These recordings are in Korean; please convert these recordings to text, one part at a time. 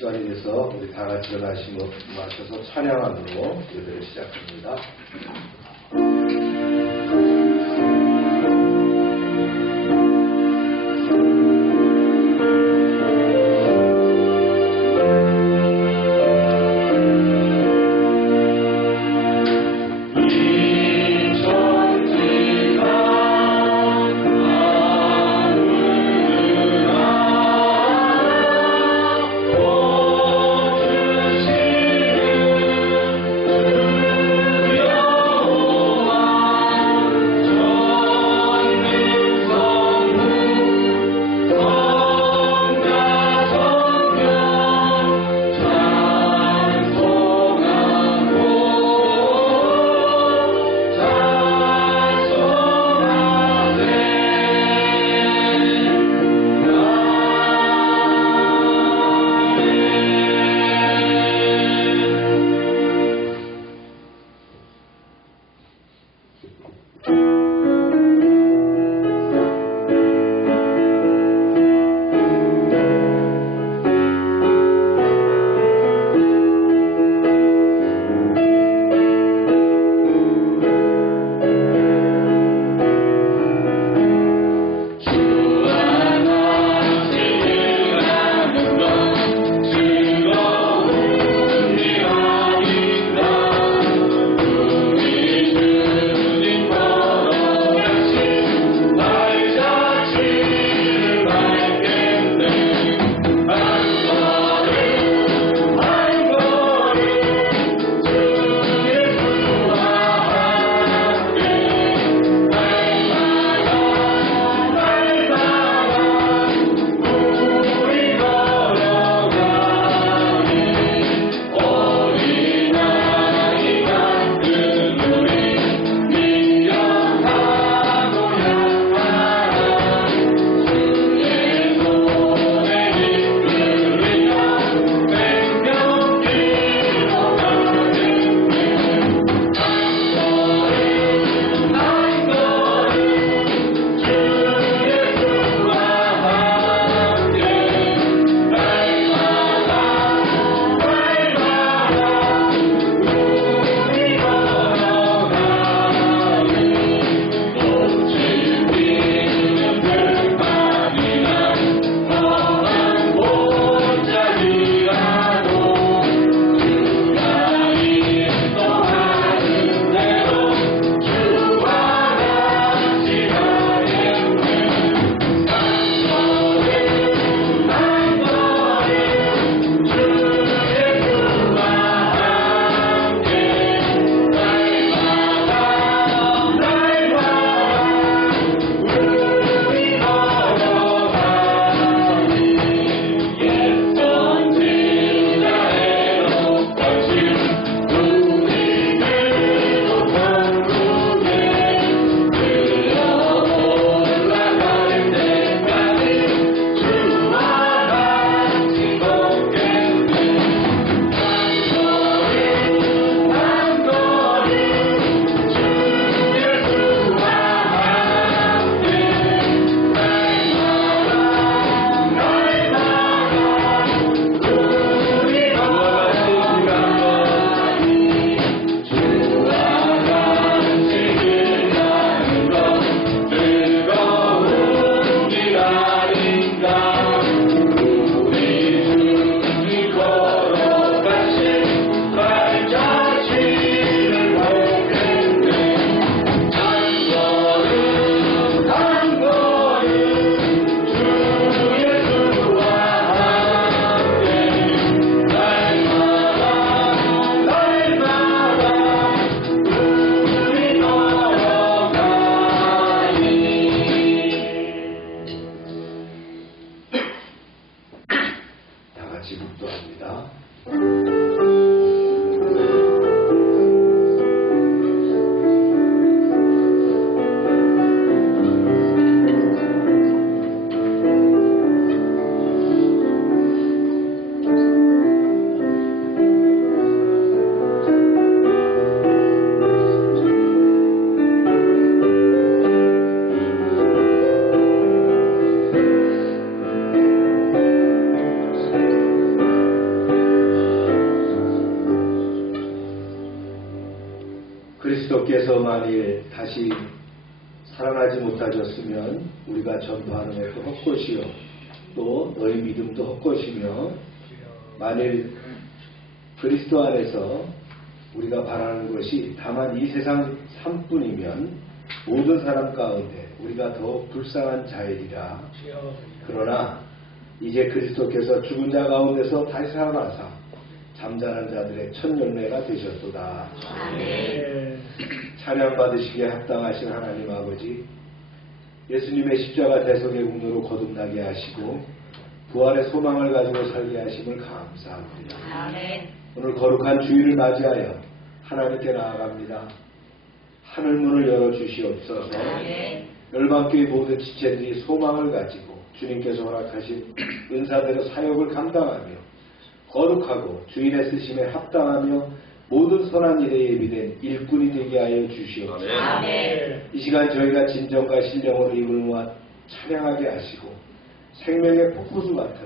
시간이 돼서 우리 다 같이 일어나셔서 찬양하도록 예배를 시작합니다. Oh 만일 다시 살아나지 못하셨으면 우리가 전파하는 것도 헛것이요 또 너희 믿음도 헛것이며 만일 그리스도 안에서 우리가 바라는 것이 다만 이 세상 삶뿐이면 모든 사람 가운데 우리가 더욱 불쌍한 자이리라. 그러나 이제 그리스도께서 죽은 자 가운데서 다시 살아나사 잠자는 자들의 첫 열매가 되셨도다. 아멘. 찬양 받으시기에 합당하신 하나님 아버지, 예수님의 십자가 대속의 공로로 거듭나게 하시고 부활의 소망을 가지고 살게 하심을 감사합니다. 아멘. 오늘 거룩한 주일을 맞이하여 하나님께 나아갑니다. 하늘문을 열어주시옵소서. 아멘. 열방교회 모든 지체들이 소망을 가지고 주님께서 허락하신 은사대로 사역을 감당하며 거룩하고 주인의 쓰심에 합당하며 모든 선한 일에 예비된 일꾼이 되게 하여 주시옵소서. 아멘. 이 시간 저희가 진정과 신령으로 입을 모아 찬양하게 하시고 생명의 폭포수 같은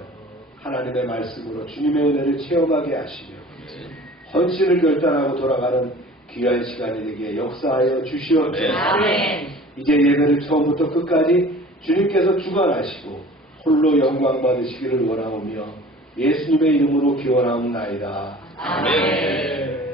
하나님의 말씀으로 주님의 은혜를 체험하게 하시며 헌신을 결단하고 돌아가는 귀한 시간이 되게 역사하여 주시옵소서. 아멘. 이제 예배를 처음부터 끝까지 주님께서 주관하시고 홀로 영광 받으시기를 원하오며 예수님의 이름으로 기원하옵나이다. 아멘.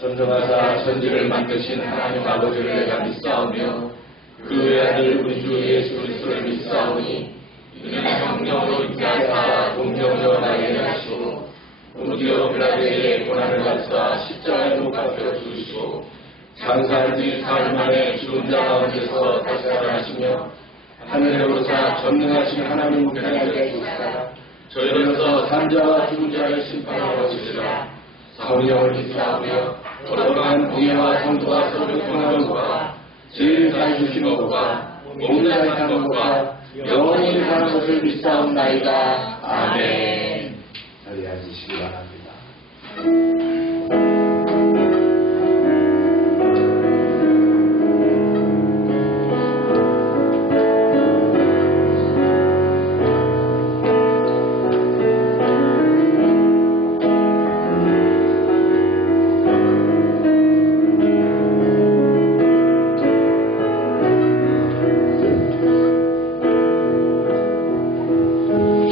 전능하사 천지를 만드신 하나님 아버지를 내가 믿사오며 그 외아들 우리 주 예수 그리스도를 믿사오니 이는 성령으로 잉태하사 동정녀 나에게 하시고 본디오 빌라도에게 고난을 받사 십자가에 못 박혀 죽으시고 장사한 지 사흘 만에 죽은 자 가운데서 다시 살아나시며 하늘에 오르사 전능하신 하나님 우편에 계시사 저희로서 산자와 죽은 자를 심판하러 오시리라. 성령을 믿사오며 거룩한 공예와 성도와 서로 통하는 것과 죄를 잘 주시는 것과 몸을 잘 사는 것과 영원히 사는 것을 믿사옵나이다. 아멘. 자리에 앉으시기 바랍니다.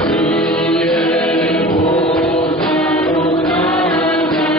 주의 보좌로 나아가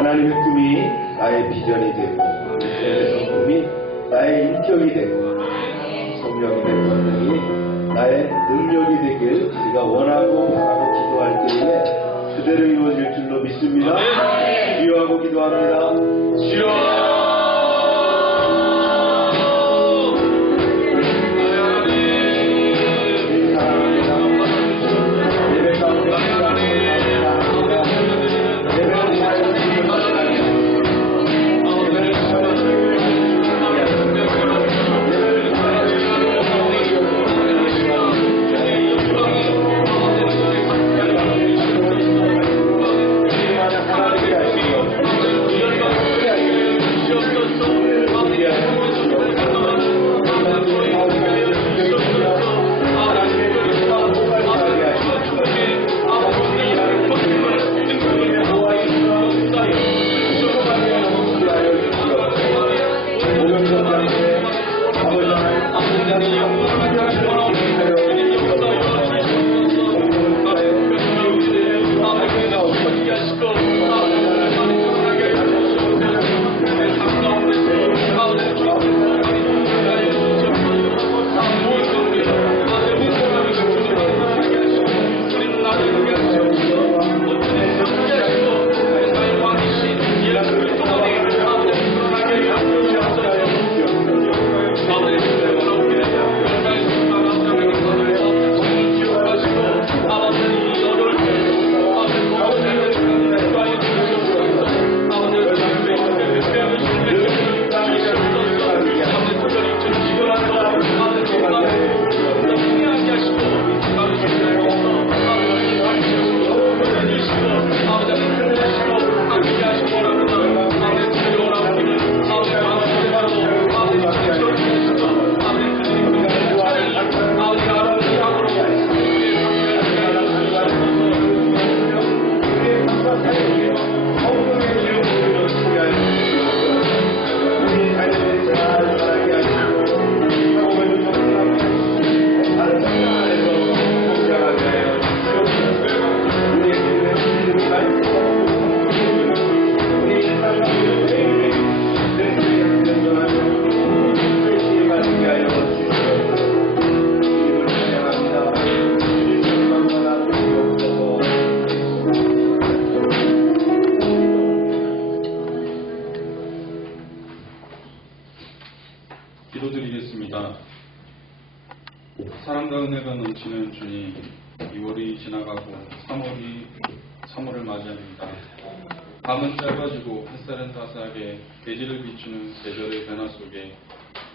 하나님의 꿈이 나의 비전이 되고 주의 성품이 나의 인격이 되고 성령님의 권능이 나의 능력이 되길 우리가 원하고 바라고 기도할 때에 그대로 이루어질 줄로 믿습니다. 기도하고 기도합니다. 주여 기도드리겠습니다. 사랑과 은혜가 넘치는 주님, 2월이 지나가고 3월을 맞이합니다. 밤은 짧아지고 햇살은 따스하게 대지를 비추는 계절의 변화 속에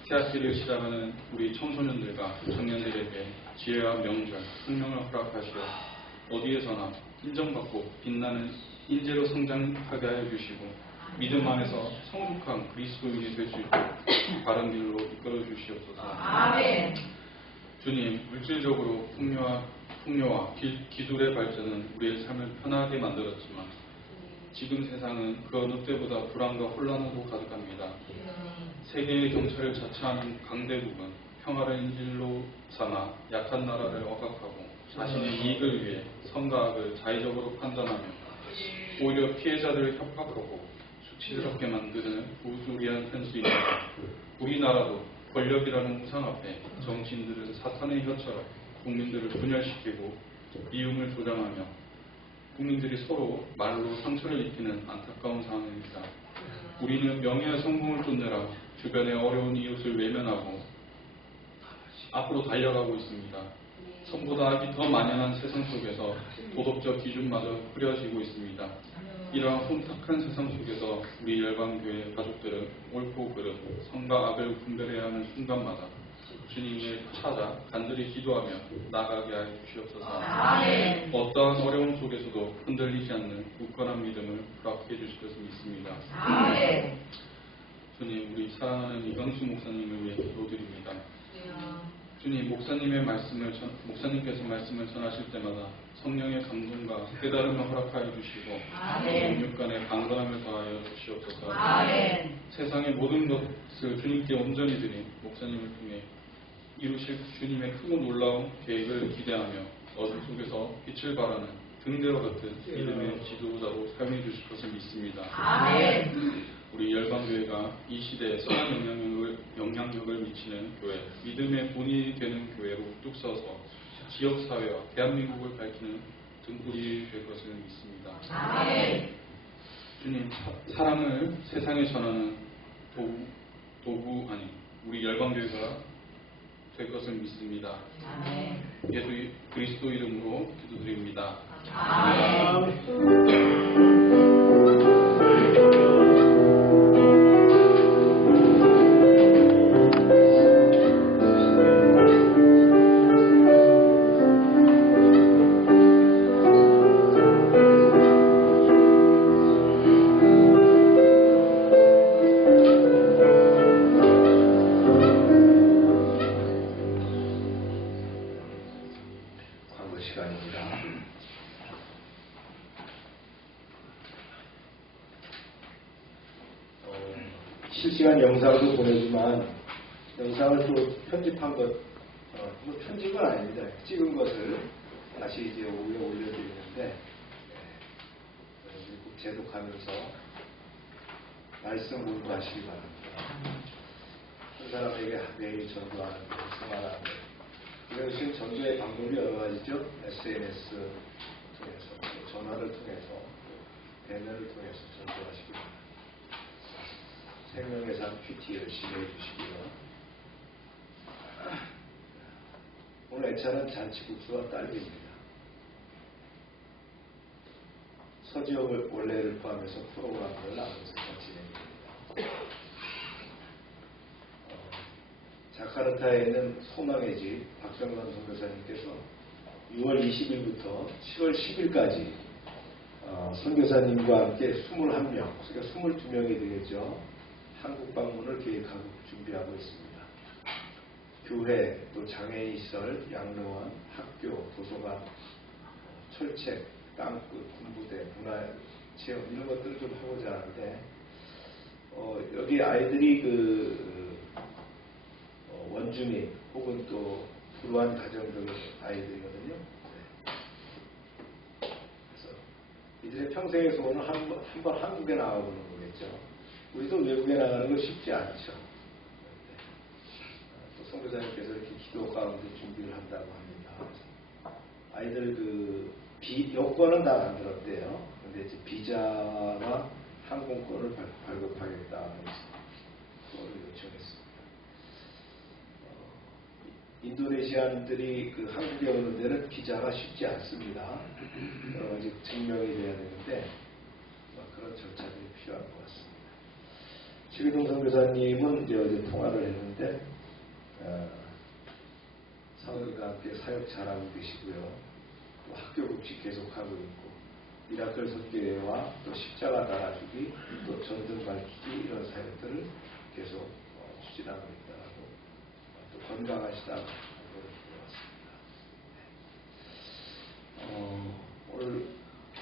새학기를 시작하는 우리 청소년들과 청년들에게 지혜와 명절, 생명을 허락하시어 어디에서나 인정받고 빛나는 인재로 성장하게 하여 주시고 믿음 안에서 성숙한 그리스도인이 될 수 있도록 바른 길로 이끌어 주시옵소서. 아멘. 주님, 물질적으로 풍요와 기술의 발전은 우리의 삶을 편하게 만들었지만 지금 세상은 그 어느 때보다 불안과 혼란으로 가득합니다. 세계의 경찰을 자처하는 강대국은 평화를 인질로 삼아 약한 나라를 억압하고 자신의 이익을 위해 선과 악을 자의적으로 판단하며 오히려 피해자들을 협박하고 수치스럽게 만드는 부조리한 현실입니다. 우리나라도 권력이라는 우상 앞에 정치인들은 사탄의 혀처럼 국민들을 분열시키고 미움을 조장하며 국민들이 서로 말로 상처를 입히는 안타까운 상황입니다. 우리는 명예와 성공을 쫓느라 주변의 어려운 이웃을 외면하고 앞으로 달려가고 있습니다. 선보다 악이 더 만연한 세상 속에서 도덕적 기준마저 흐려지고 있습니다. 이러한 혼탁한 세상 속에서 우리 열방교회 가족들은 옳고 그름, 선과 악을 분별해야 하는 순간마다 주님을 찾아 간절히 기도하며 나아가게 하여 주시옵소서. 아멘. 어떠한 어려움 속에서도 흔들리지 않는 굳건한 믿음을 허락해 주실 것을 믿습니다. 아멘. 주님, 우리 사랑하는 이광수 목사님을 위해 기도드립니다. 주님, 목사님께서 말씀을 전하실 때마다 성령의 감동과 깨달음을 허락하여 주시고 영육간의 강건함을 더하여 주시옵소서. 아멘. 세상의 모든 것을 주님께 온전히 드린 목사님을 통해 이루실 주님의 크고 놀라운 계획을 기대하며 어둠 속에서 빛을 발하는 등대와 같은 믿음의 지도자로 사용해 주실 것을 믿습니다. 아멘. 우리 열방교회가 이 시대에 선한 영향력을 미치는 교회, 믿음의 본이 되는 교회로 뚝 서서 지역사회와 대한민국을 밝히는 등불이 될 것을 믿습니다. 아멘. 주님, 사랑을 세상에 전하는 우리 열방교회가 될 것을 믿습니다. 아멘. 예수 그리스도 이름으로 기도드립니다. 아멘. 광고 시간입니다. 실시간 영상도 보내지만 영상을 또 편집한 것, 뭐 편집은 아닙니다. 찍은 것을 다시 이제 올려드리는데 꼭 제독하면서 말씀 공부하시기 바랍니다. 한 사람에게 매일 전도하는 것, 생활하는 것. 이것은 전도의 방법이 여러 가지죠. SNS 통해서, 전화를 통해서, 배너를 통해서 전도하시기 바랍니다. 생명의 삶 PT 열심히 해주시고요. 오늘 애차는 잔치국수와 딸기입니다. 서지혁 원래를 포함해서 프로그램을 나누면서 진행됩니다. 자카르타에 있는 소망의 집 박정관 선교사님께서 6월 20일부터 7월 10일까지 선교사님과 함께 21명, 그러니까 22명이 되겠죠. 한국 방문을 계획하고 준비하고 있습니다. 교회, 또 장애인 시설, 양로원, 학교, 도서관, 철책, 땅끝, 군부대, 문화체험 이런 것들을 좀 하고자 하는데 여기 아이들이 원주민 혹은 또 불우한 가정들의 아이들이거든요. 그래서 이들의 평생의 소원은 한 번 한국에 나가보는 거겠죠. 우리도 외국에 나가는 거 쉽지 않죠. 또 선교사님께서 이렇게 기도 가운데 준비를 한다고 합니다. 아이들 여권은 다 만들었대요. 근데 이제 비자와 항공권을 발급하겠다 해서 그걸 요청했습니다. 인도네시안들이 한국에 오는 데는 비자가 쉽지 않습니다. 여러 가지 증명이 돼야 되는데 그런 절차들이 필요한 것 같습니다. 최기동 선교사님은 이제 어제 통화를 했는데 사모님과 함께 사역 잘하고 계시고요. 또 학교 급식 계속하고 있고 미라클 선교회와 또 십자가 달아주기, 또 전등 밝히기 이런 사역들을 계속 추진하고 있다고 또 건강하시다고 들어왔습니다. 오늘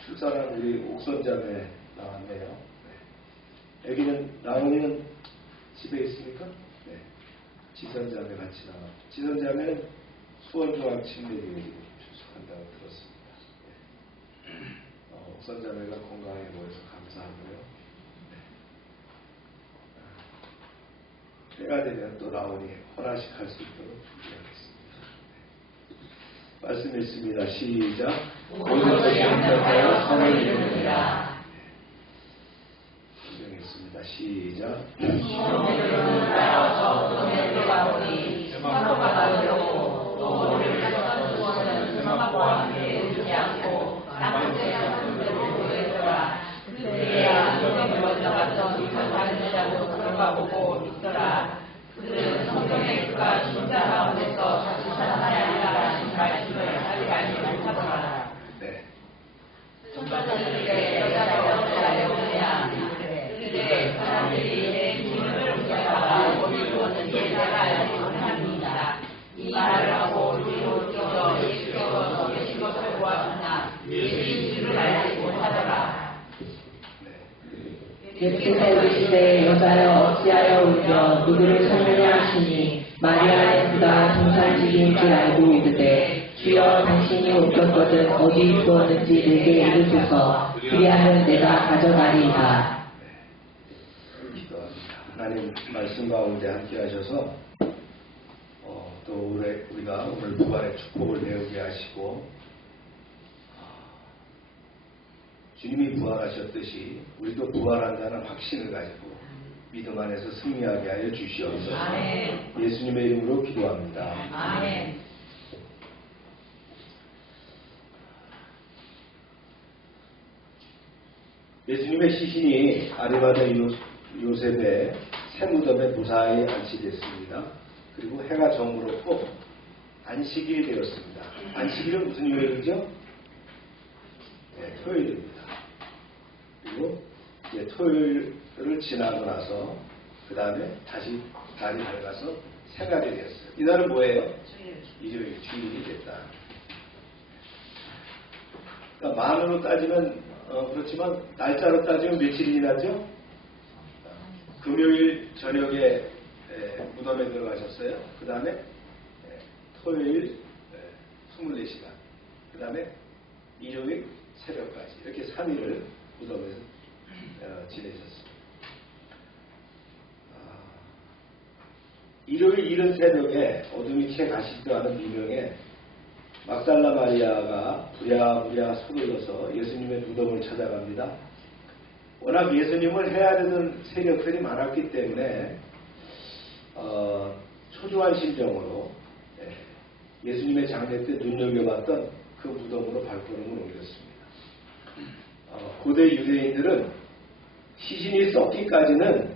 출산한 우리 옥선자매 나왔네요. 애기는 나은이는 집에 있습니까? 네. 지선자매 같이 나왔죠. 지선자매는 수원중앙침례교회에 출석한다고 들었습니다. 네. 옥선자매가 건강해 보여서 감사하고요. 네. 때가 되면 또 나은이 헌화식할 수 있도록 준비하겠습니다. 네. 말씀 읽습니다. 시작. 모든 것이 합력하여 선을 이루느니라. 시작. 시험으로 따라서 손에 들어가오니 생각과 다르고 또 우리를 하던 것은 생각과 함께 웃지 않고 남편의 상승대로 보였더라. 그때야 성경을 먼저 갔던 다른 자도 그런가 보고 믿더라. 그들은 성경의 그가 진짜 가운데서 자주 살아나리라는 말씀을 아직 알지 못하더라. 네. 손바닥에게 여자가 어떻게 알려오느냐. 사람들이 내 기름을 묻다가 어디 두었는지 내가 알지 못합니다. 이 말을 하고 뒤로 뛰어 예수께서 서 계신 것을 보았으나 예수인 줄을 알지 못하더라. 예수께서 이르시되 여자여 어찌하여 울며 누구를 찾느냐 하시니 마리아는 그가 동산직인 줄 알고 이르되 주여 당신이 옮겼거든 어디 두었는지 내게 이르소서. 그리하면 내가 가져가리이다. 기도합니다. 하나님 말씀 가운데 함께 하셔서 또 우리가 오늘 부활의 축복을 배우게 하시고 주님이 부활하셨듯이 우리도 부활한다는 확신을 가지고 믿음 안에서 승리하게 하여 주시옵소서. 아멘. 예수님의 이름으로 기도합니다. 아멘. 예수님의 시신이 아리마다 요셉의 새 무덤에 무사히 안치됐습니다. 그리고 해가 저물었고 안식일이 되었습니다. 안식일은 무슨 요일이죠? 네, 토요일입니다. 그리고 이제 토요일을 지나고 나서 그 다음에 다시 달이 밝아서 새날이 되었어요. 이날은 뭐예요? 일요일, 주일이 됐다. 그러니까 만으로 따지면 그렇지만 날짜로 따지면 며칠이 지났죠? 금요일 저녁에 무덤에 들어가셨어요. 그 다음에 토요일 24시간, 그 다음에 일요일 새벽까지 이렇게 3일을 무덤에서 지내셨습니다. 일요일 이른 새벽에 어둠이 채 가시지도 않은 미명에 막달라 마리아가 부랴부랴 서둘러서 예수님의 무덤을 찾아갑니다. 워낙 예수님을 해야 되는 세력들이 많았기 때문에 초조한 심정으로 예수님의 장례 때 눈여겨봤던 그 무덤으로 발걸음을 옮겼습니다. 고대 유대인들은 시신이 썩기까지는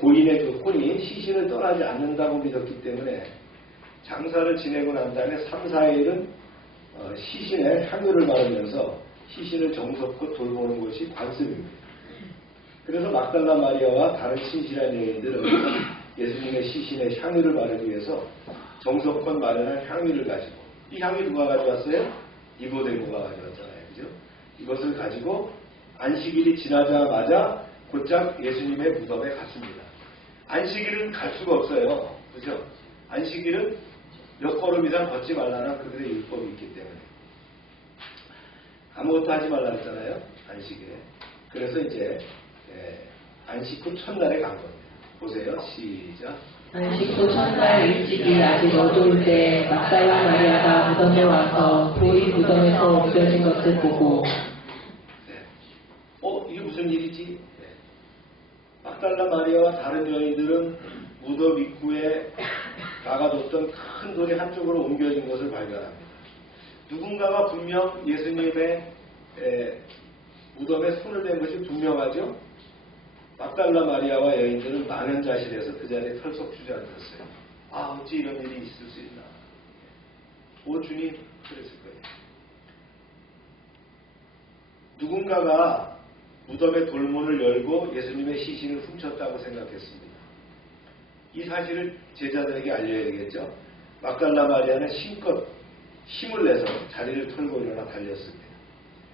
고인의 그 혼이 시신을 떠나지 않는다고 믿었기 때문에 장사를 지내고 난 다음에 3, 4일은 시신에 향유를 바르면서 시신을 정석껏 돌보는 것이 관습입니다. 그래서 막달라 마리아와 다른 신실한 여인들은 예수님의 시신에 향유를 바르기 위해서 정석껏 마련한 향유를 가지고, 이 향유 누가 가져왔어요? 니고데모가 가져왔잖아요. 그죠? 이것을 가지고 안식일이 지나자마자 곧장 예수님의 무덤에 갔습니다. 안식일은 갈 수가 없어요. 그죠? 안식일은 몇 걸음 이상 걷지 말라는 그들의 율법이 있기 때문에 아무것도 하지 말라 했잖아요. 안식일에. 그래서 이제 안식 후 첫날에 간 겁니다. 보세요. 시작. 안식 후 첫날 일찍이 아직 어두울 때 막달라 마리아가 무덤에 와서 돌이 무덤에서 옮겨진 것을 보고 이게 무슨 일이지? 막달라 마리아와 다른 여인들은 무덤 입구에 박아뒀던 큰 돌이 한쪽으로 옮겨진 것을 발견합니다. 누군가가 분명 예수님의 무덤에 손을 댄 것이 분명하죠? 막달라 마리아와 여인들은 망연자실해서 그 자리에 털썩 주저앉았어요. 어찌 이런 일이 있을 수 있나? 오 주님, 그랬을 거예요. 누군가가 무덤의 돌문을 열고 예수님의 시신을 훔쳤다고 생각했습니다. 이 사실을 제자들에게 알려야 되겠죠. 막달라 마리아는 힘껏 힘을 내서 자리를 털고 일어나 달렸습니다.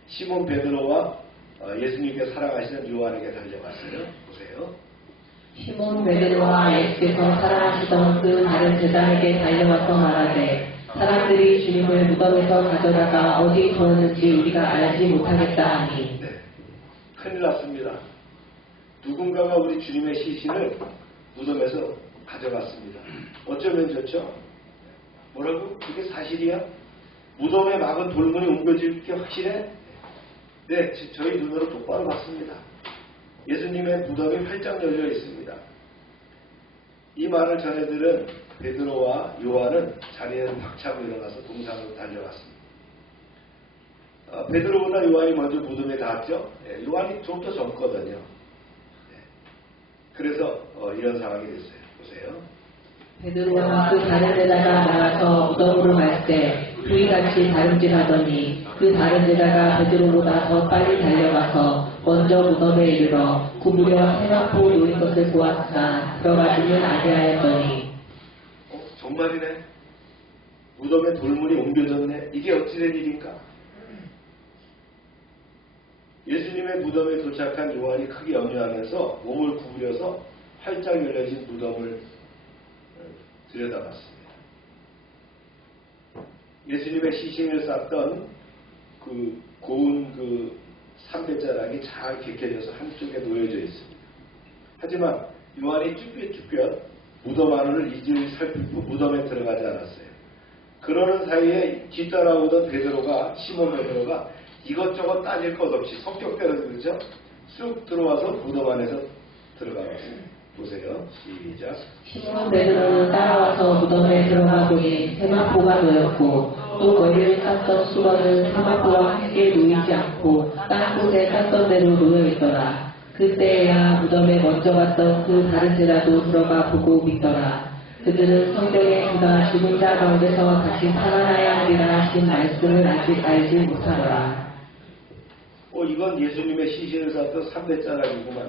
시몬 베드로와 예수님께 사랑하시는 요한에게 달려갔어요. 보세요. 시몬 베드로와 예수께서 사랑하시던 그 다른 제자에게 달려와서 말하되 사람들이 주님을 무덤에서 가져다가 어디 두었는지 우리가 알지 못하겠다 하니. 네, 큰일 났습니다. 누군가가 우리 주님의 시신을 무덤에서 가져갔습니다. 어쩌면 좋죠? 뭐라고? 그게 사실이야? 무덤에 막은 돌문이 옮겨질 게 확실해? 네, 저희 눈으로 똑바로 봤습니다. 예수님의 무덤이 활짝 열려 있습니다. 이 말을 전해들은 베드로와 요한은 자리에서 박차고 일어나서 동상으로 달려갔습니다. 베드로보다 요한이 먼저 무덤에 닿았죠. 요한이 좀 더 젊거든요. 그래서 이런 상황이 됐어요. 보세요. 베드로와 그 다른 제자가 나가서 무덤으로 갈 때 둘이 같이 다름질하더니 그 다른 제자가 베드로보다 더 빨리 달려가서 먼저 무덤에 이르러 구부려 해놓고 놓인 것을 보았으나 들어가지는 아니하였더니. 정말이네. 무덤에 돌문이 옮겨졌네. 이게 어찌된 일인가? 예수님의 무덤에 도착한 요한이 크게 염려하면서 몸을 구부려서 활짝 열려진 무덤을 들여다봤습니다. 예수님의 시신을 쌌던 그 고운 그 삼배자락이 잘 개켜져서 한쪽에 놓여져 있습니다. 하지만 요한이 쭈뼛쭈뼛 무덤 안을 이지를 살피고 무덤에 들어가지 않았어요. 그러는 사이에 뒤따라오던 베드로가, 시몬 베드로가 이것저것 따질 것 없이 성격대로, 그렇죠? 쑥 들어와서 무덤 안에서 들어가봤어요. 보세요. 시작. 시몬 베드로는 따라와서 무덤에 들어가 보니 세마포가 놓였고 또 머리를 쌌던 수건은 세마포와 함께 놓이지 않고 딴 곳에 쌌던 대로 놓여있더라. 그때야 무덤에 먼저 갔던 그 다른 제자도 들어가 보고 믿더라. 그들은 성경에 그가 죽은 자 가운데서 다시 살아나야 하리라 하신 말씀을 아직 알지 못하더라. 이건 예수님의 시신을 쌌던 삼배자락이구만.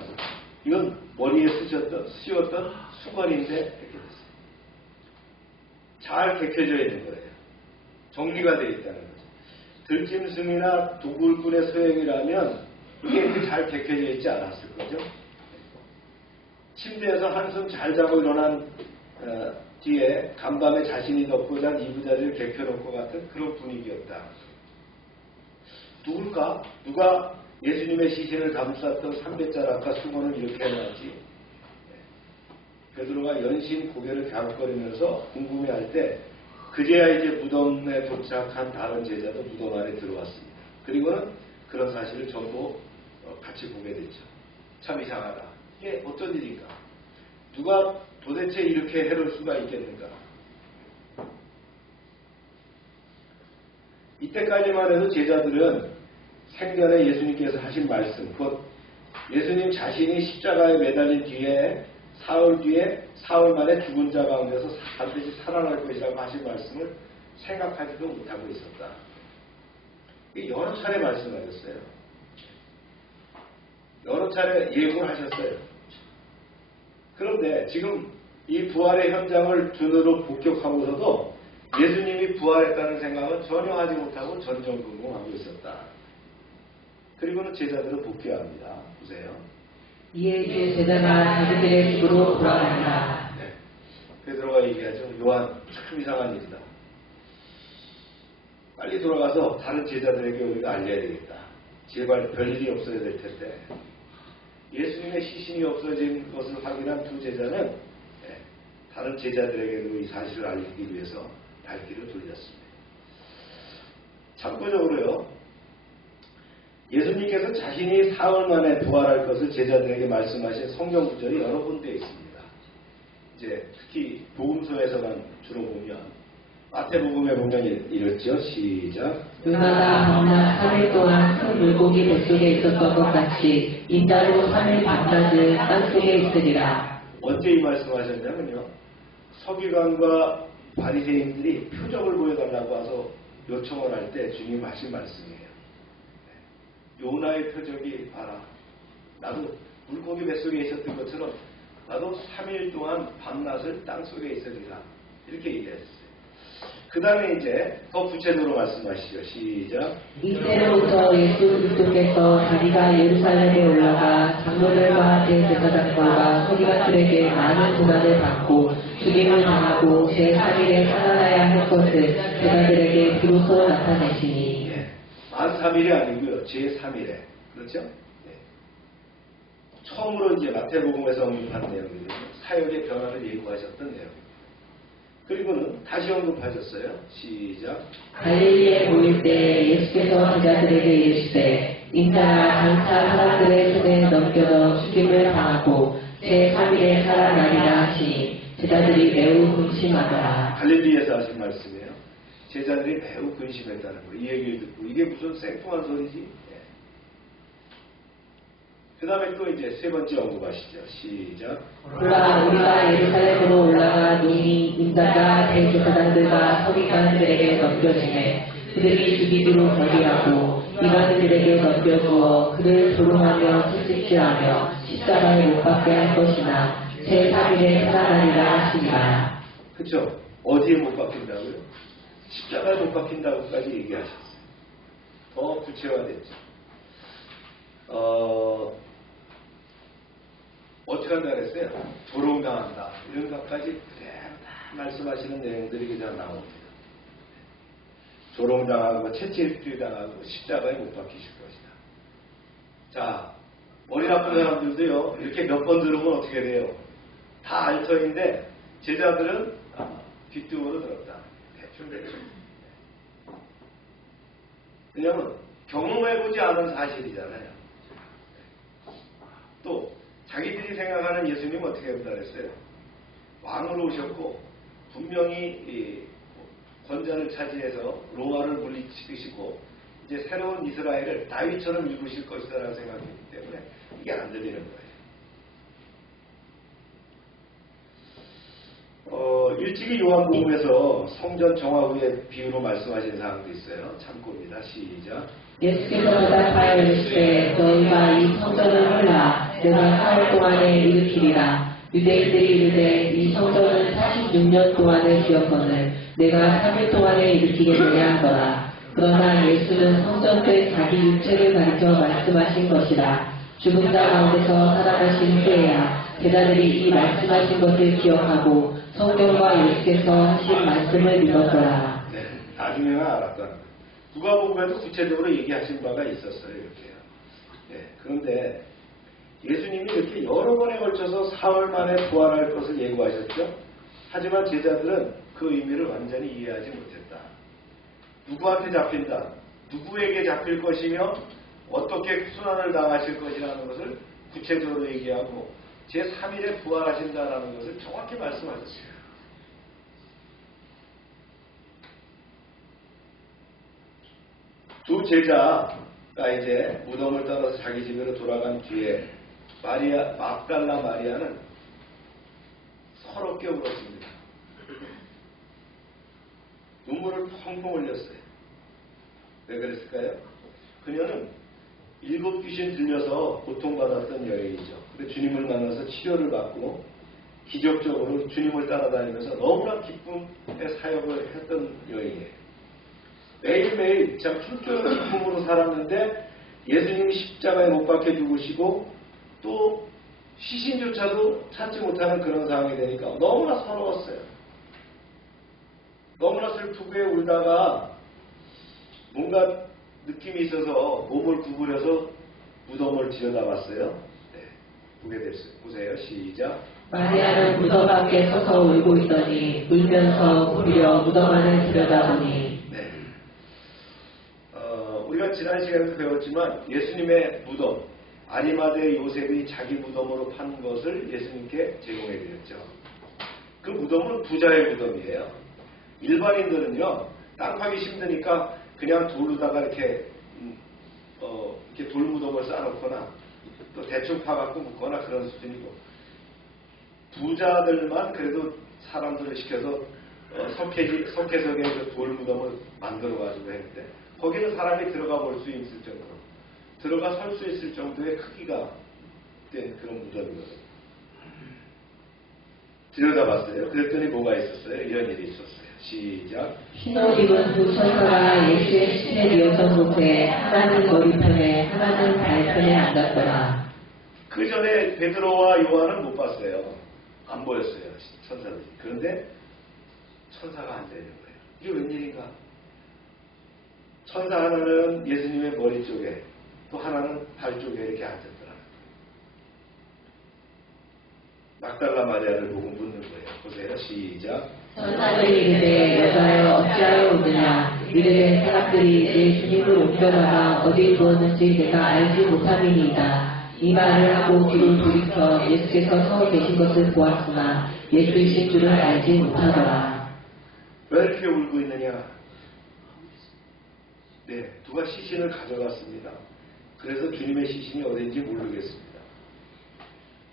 이건 머리에 씌웠던 수건인데 이렇게 됐어요. 잘 개켜져 있는 거예요. 정리가 되어 있다는 거죠. 들짐승이나 도굴꾼의 소행이라면 이게 잘 개켜져 있지 않았을 거죠. 침대에서 한숨 잘 자고 일어난 뒤에 간밤에 자신이 덮고 잔 이부자리를 개켜놓을 것 같은 그런 분위기였다. 누굴까? 누가 예수님의 시신을 감쌌던 삼배자락과 수건을 이렇게 해놨지? 베드로가 연신 고개를 갸웃거리면서 궁금해할 때 그제야 이제 무덤에 도착한 다른 제자도 무덤 안에 들어왔습니다. 그리고는 그런 사실을 전부 같이 보게 됐죠. 참 이상하다. 이게 어떤 일인가? 누가 도대체 이렇게 해럴 수가 있겠는가? 이때까지만 해도 제자들은 생전에 예수님께서 하신 말씀, 곧 예수님 자신이 십자가에 매달린 뒤에 사흘 만에 죽은 자 가운데서 반드시 살아날 것이라고 하신 말씀을 생각하지도 못하고 있었다. 여러 차례 말씀하셨어요. 여러 차례 예고를 하셨어요. 그런데 지금 이 부활의 현장을 눈으로 목격하고서도 예수님이 부활했다는 생각은 전혀 하지 못하고 전전긍긍하고 있었다. 그리고는 제자들은 복귀합니다. 보세요. 이에 주 제자가 자기들의 집으로 돌아간다. 네. 베드로가 얘기하죠. 요한, 참 이상한 일이다. 빨리 돌아가서 다른 제자들에게 우리가 알려야 되겠다. 제발 별일이 없어야 될 텐데. 예수님의 시신이 없어진 것을 확인한 두 제자는 다른 제자들에게도 이 사실을 알리기 위해서 발길을 돌렸습니다. 참고적으로요, 예수님께서 자신이 사흘 만에 부활할 것을 제자들에게 말씀하신 성경 구절이 여러 군데에 있습니다. 이제 특히 복음서에서만 주로 보면 마태복음에 보면 이렇죠. 시작. 그마다 밤낮 3일 동안 큰 물고기 뱃속에 있었던 것 같이 인자도 3일 밤낮을 땅속에 있으리라. 언제 이 말씀하셨냐면요, 서기관과 바리새인들이 표적을 보여달라고 와서 요청을 할 때 주님 하신 말씀이에요. 요나의 표적이 봐라. 나도 물고기 뱃속에 있었던 것처럼 나도 3일 동안 밤낮을 땅속에 있으리라. 이렇게 얘기했어요. 그 다음에 이제 더 구체적으로 말씀하시죠. 시작. 이때로부터 예수 그리스도께서 자기가 예루살렘에 올라가 장로들과 대제사장들과 서기관들에게 많은 고난을 받고 죽임을 당하고 제3일에 살아나야 할 것을 제자들에게 비로소 나타내시니. 만 3일이 아니고요. 제3일에. 그렇죠? 네. 처음으로 이제 마태복음에서 언급한 내용이거든요. 사역의 변화를 예고하셨던 내용. 그리고는 다시 언급하셨어요. 시작. 갈릴리에 모일 때 예수께서 제자들에게 이르시되 인자가 장차 사람들의 손에 넘겨져 죽임을 당하고 제3일에 살아나리라 하시니 제자들이 매우 근심하더라. 갈릴리에서 하신 말씀이에요. 제자들이 매우 근심했다는 거예요. 이 얘기를 듣고 이게 무슨 생뚱한 소리지? 그 다음에 또 이제 세 번째 언급하시죠. 시작. 그러나 우리가 예루살렘으로 올라가 노니 인자가 대제사장들과 서기관들에게 넘겨지매 그들이 죽이기로 결의하고 이방인들에게 넘겨주어 그를 조롱하며 채찍질하며 십자가에 못 박게 할 것이나 제3일에 살아나리라 하시니라. 그렇죠? 어디에 못 박힌다고요? 십자가에 못 박힌다고까지 얘기하셨어요. 더 구체화됐죠. 어떻게 한다 그랬어요? 조롱당한다. 이런 것까지 그대로 다 말씀하시는 내용들이 그냥 나옵니다. 조롱당하고 채찍질당하고 십자가에 못 박히실 것이다. 자, 머리 나쁜 사람들도요, 이렇게 몇 번 들으면 어떻게 돼요? 다 알터인데 제자들은 뒷등으로 들었다. 대충. 왜냐하면 경험해보지 않은 사실이잖아요. 또 자기들이 생각하는 예수님은 어떻게 한다 그랬어요? 왕으로 오셨고 분명히 이 권좌를 차지해서 로마를 물리치시고 이제 새로운 이스라엘을 다윗처럼 이루실 것이다라는 생각이기 때문에 이게 안 들리는 거예요. 일찍이 요한복음에서 성전 정화 후의 비유로 말씀하신 사항도 있어요. 참고입니다. 시작. 예수께서 대답하여 이르시되 너희가 이 성전을 헐라 내가 사흘 동안에 일으키리라. 유대인들이 이르되 이 성전은 46년 동안에 지었거늘 내가 3일 동안에 일으키겠느냐 하더라. 그러나 예수는 성전 때 자기 육체를 가리켜 말씀하신 것이라. 죽은 자 가운데서 살아나신 후에야 제자들이 이 말씀하신 것을 기억하고 성경과 예수께서 하신 말씀을 믿었더라. 네, 나중에는 알았던. 누가복음에도 구체적으로 얘기하신 바가 있었어요. 이렇게요. 네, 그런데 예수님이 이렇게 여러 번에 걸쳐서 사흘 만에 부활할 것을 예고하셨죠. 하지만 제자들은 그 의미를 완전히 이해하지 못했다. 누구한테 잡힌다, 누구에게 잡힐 것이며 어떻게 순환을 당하실 것이라는 것을 구체적으로 얘기하고 제3일에 부활하신다라는 것을 정확히 말씀하셨어요. 두 제자가 이제 무덤을 떠나서 자기 집으로 돌아간 뒤에 막달라 마리아는 서럽게 울었습니다. 눈물을 펑펑 흘렸어요. 왜 그랬을까요? 그녀는 7 귀신 들려서 고통받았던 여인이죠. 근데 주님을 만나서 치료를 받고 기적적으로 주님을 따라다니면서 너무나 기쁨의 사역을 했던 여인이에요. 매일매일 참 춤추는 기쁨으로 살았는데 예수님이 십자가에 못 박혀 죽으시고 또 시신조차도 찾지 못하는 그런 상황이 되니까 너무나 서러웠어요. 너무나 슬프게 울다가 뭔가 느낌이 있어서 몸을 구부려서 무덤을 들여다봤어요. 네, 보게 됐어요. 보세요. 시작. 마리아는 무덤 밖에 서서 울고 있더니 울면서 구부려 무덤 안을 들여다보니 우리가 지난 시간에도 배웠지만 예수님의 무덤, 아리마대 요셉이 자기 무덤으로 판 것을 예수님께 제공해 드렸죠. 그 무덤은 부자의 무덤이에요. 일반인들은요, 땅 파기 힘드니까 그냥 돌로다가 이렇게 돌무덤을 쌓아놓거나 또 대충 파갖고 묻거나 그런 수준이고, 부자들만 그래도 사람들을 시켜서 석회석에 그 돌무덤을 만들어가지고 했는데, 거기는 사람이 들어가 볼 수 있을 정도로, 들어가 설 수 있을 정도의 크기가 된 그런 무덤이거든요. 들여다봤어요. 그랬더니 뭐가 있었어요? 이런 일이 있었어요. 시작. 흰옷 입은 두 천사가 예수의 시신에 이어선 곳에 하나는 머리편에 하나는 발편에 앉았더라. 그 전에 베드로와 요한은 못 봤어요. 안 보였어요. 천사들이. 그런데 천사가 앉아있는 거예요. 이게 웬일인가? 천사 하나는 예수님의 머리 쪽에, 또 하나는 발 쪽에 이렇게 앉았더라. 막달라 마리아를 보고 묻는 거예요. 보세요. 시작. 천사들이 이르되 여자여 어찌하여 우느냐. 이르되 사람들이 예수님을 옮겨다가 어디 두었는지 내가 알지 못함이니이다. 이 말을 하고 뒤로 돌이켜 예수께서 서 계신 것을 보았으나 예수이신 줄을 알지 못하더라. 왜 이렇게 울고 있느냐? 네, 누가 시신을 가져갔습니다. 그래서 주님의 시신이 어딘지 모르겠습니다.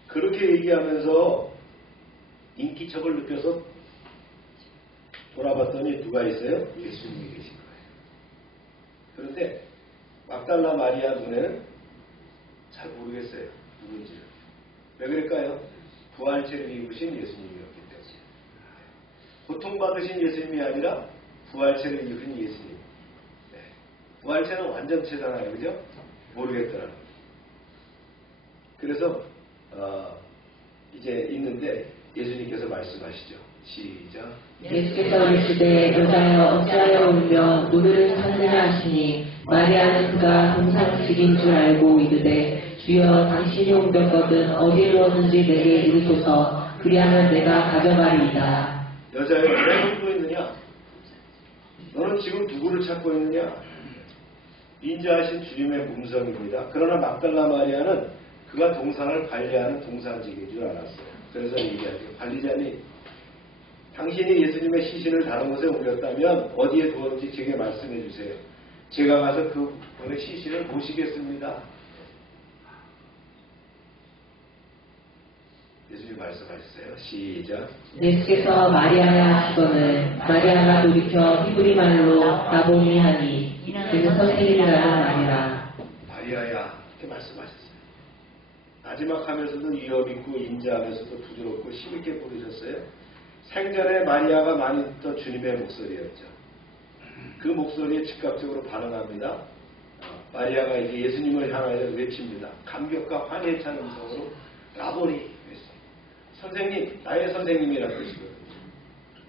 그렇게 얘기하면서 인기척을 느껴서 돌아봤더니 누가 있어요? 예수님이 계신 거예요. 그런데 막달라 마리아 눈에는 잘 모르겠어요. 누군지를. 왜 그럴까요? 부활체를 입으신 예수님이었기 때문에. 고통받으신 예수님이 아니라 부활체를 입으신 예수님. 네. 부활체는 완전체잖아요. 그죠? 모르겠더라고요. 그래서 이제 있는데 예수님께서 말씀하시죠. 시작. 예수께서 이르시되 여자여 어찌하여 울며 누구를 찾느냐 하시니 마리아는 그가 동상식인 줄 알고 이르되 주여 당신이 옮겼거든 어디에 두었는지 내게 이르소서 그리하면 내가 가져가리이다. 여자여 왜 울고 있느냐? 너는 지금 누구를 찾고 있느냐? 인자하신 주님의 음성입니다. 그러나 막달라 마리아는 그가 동상을 관리하는 동상직인 줄 알았어요. 그래서 얘기하죠. 관리자님, 당신이 예수님의 시신을 다른 곳에 옮겼다면 어디에 두었는지 제게 말씀해 주세요. 제가 가서 그 분의 시신을 모시겠습니다. 예수님 말씀하셨어요. 시작. 예수께서 마리아야 하시거늘 마리아가 돌이켜 히브리 말로 라보니 하니 이는 선생님이라는 말이라. 마리아야 이렇게 말씀하셨어요. 나지막하면서도 위험 있고 인자하면서도 부드럽고 힘있게 부르셨어요. 생전에 마리아가 많이 듣던 주님의 목소리였죠. 그 목소리에 즉각적으로 반응합니다. 마리아가 이제 예수님을 향하여 외칩니다. 감격과 환희에 찬 음성으로 라보니 했어요. 선생님, 나의 선생님이라는 뜻이거든요.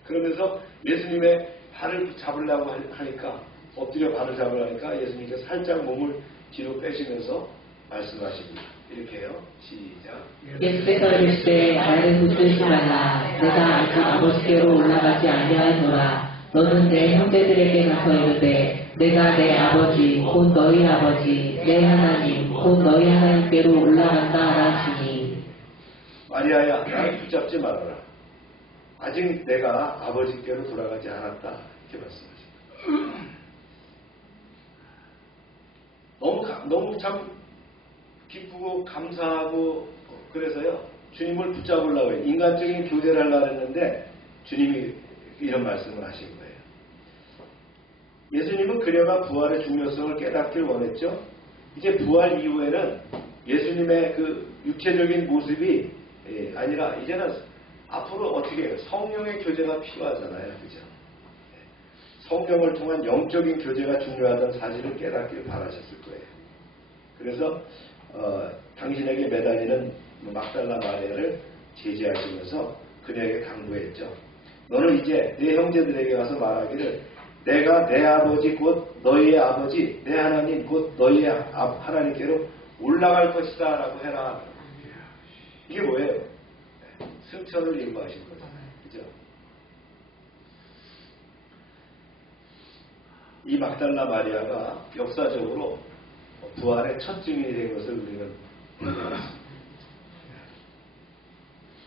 그러면서 예수님의 발을 잡으려고 하니까 엎드려 발을 잡으려니까 예수님께서 살짝 몸을 뒤로 빼시면서 말씀하십니다. 이렇게 해요. 시작. 예수께서 이르시되 나를 붙들지 말라. 내가 아직 아버지께로 올라가지 아니하노라. 너는 내 형제들에게 가서 이르되 내가 내 아버지 곧 너희 아버지 내 하나님 곧 너희 하나님께로 올라간다 하시니. 마리아야, 나를 붙잡지 말아라. 아직 내가 아버지께로 돌아가지 않았다. 이렇게 말씀하십니다. 너무 참 기쁘고 감사하고 그래서요. 주님을 붙잡으려고 해요. 인간적인 교제를 하려고 했는데 주님이 이런 말씀을 하신 거예요. 예수님은 그녀가 부활의 중요성을 깨닫길 원했죠. 이제 부활 이후에는 예수님의 그 육체적인 모습이 아니라 이제는 앞으로 어떻게 해요? 성령의 교제가 필요하잖아요. 그죠? 성령을 통한 영적인 교제가 중요하다는 사실을 깨닫길 바라셨을 거예요. 그래서 당신에게 매달리는 막달라 마리아를 제지하시면서 그녀에게 당부했죠. 너는 이제 내 형제들에게 가서 말하기를 내가 내 아버지 곧 너희의 아버지 내 하나님 곧 너희의 하나님께로 올라갈 것이다 라고 해라. 이게 뭐예요? 승천을 예고하신 거잖아요. 그죠? 이 막달라 마리아가 역사적으로 부활의 첫 증인이 된 것을 우리는 발견했습니다.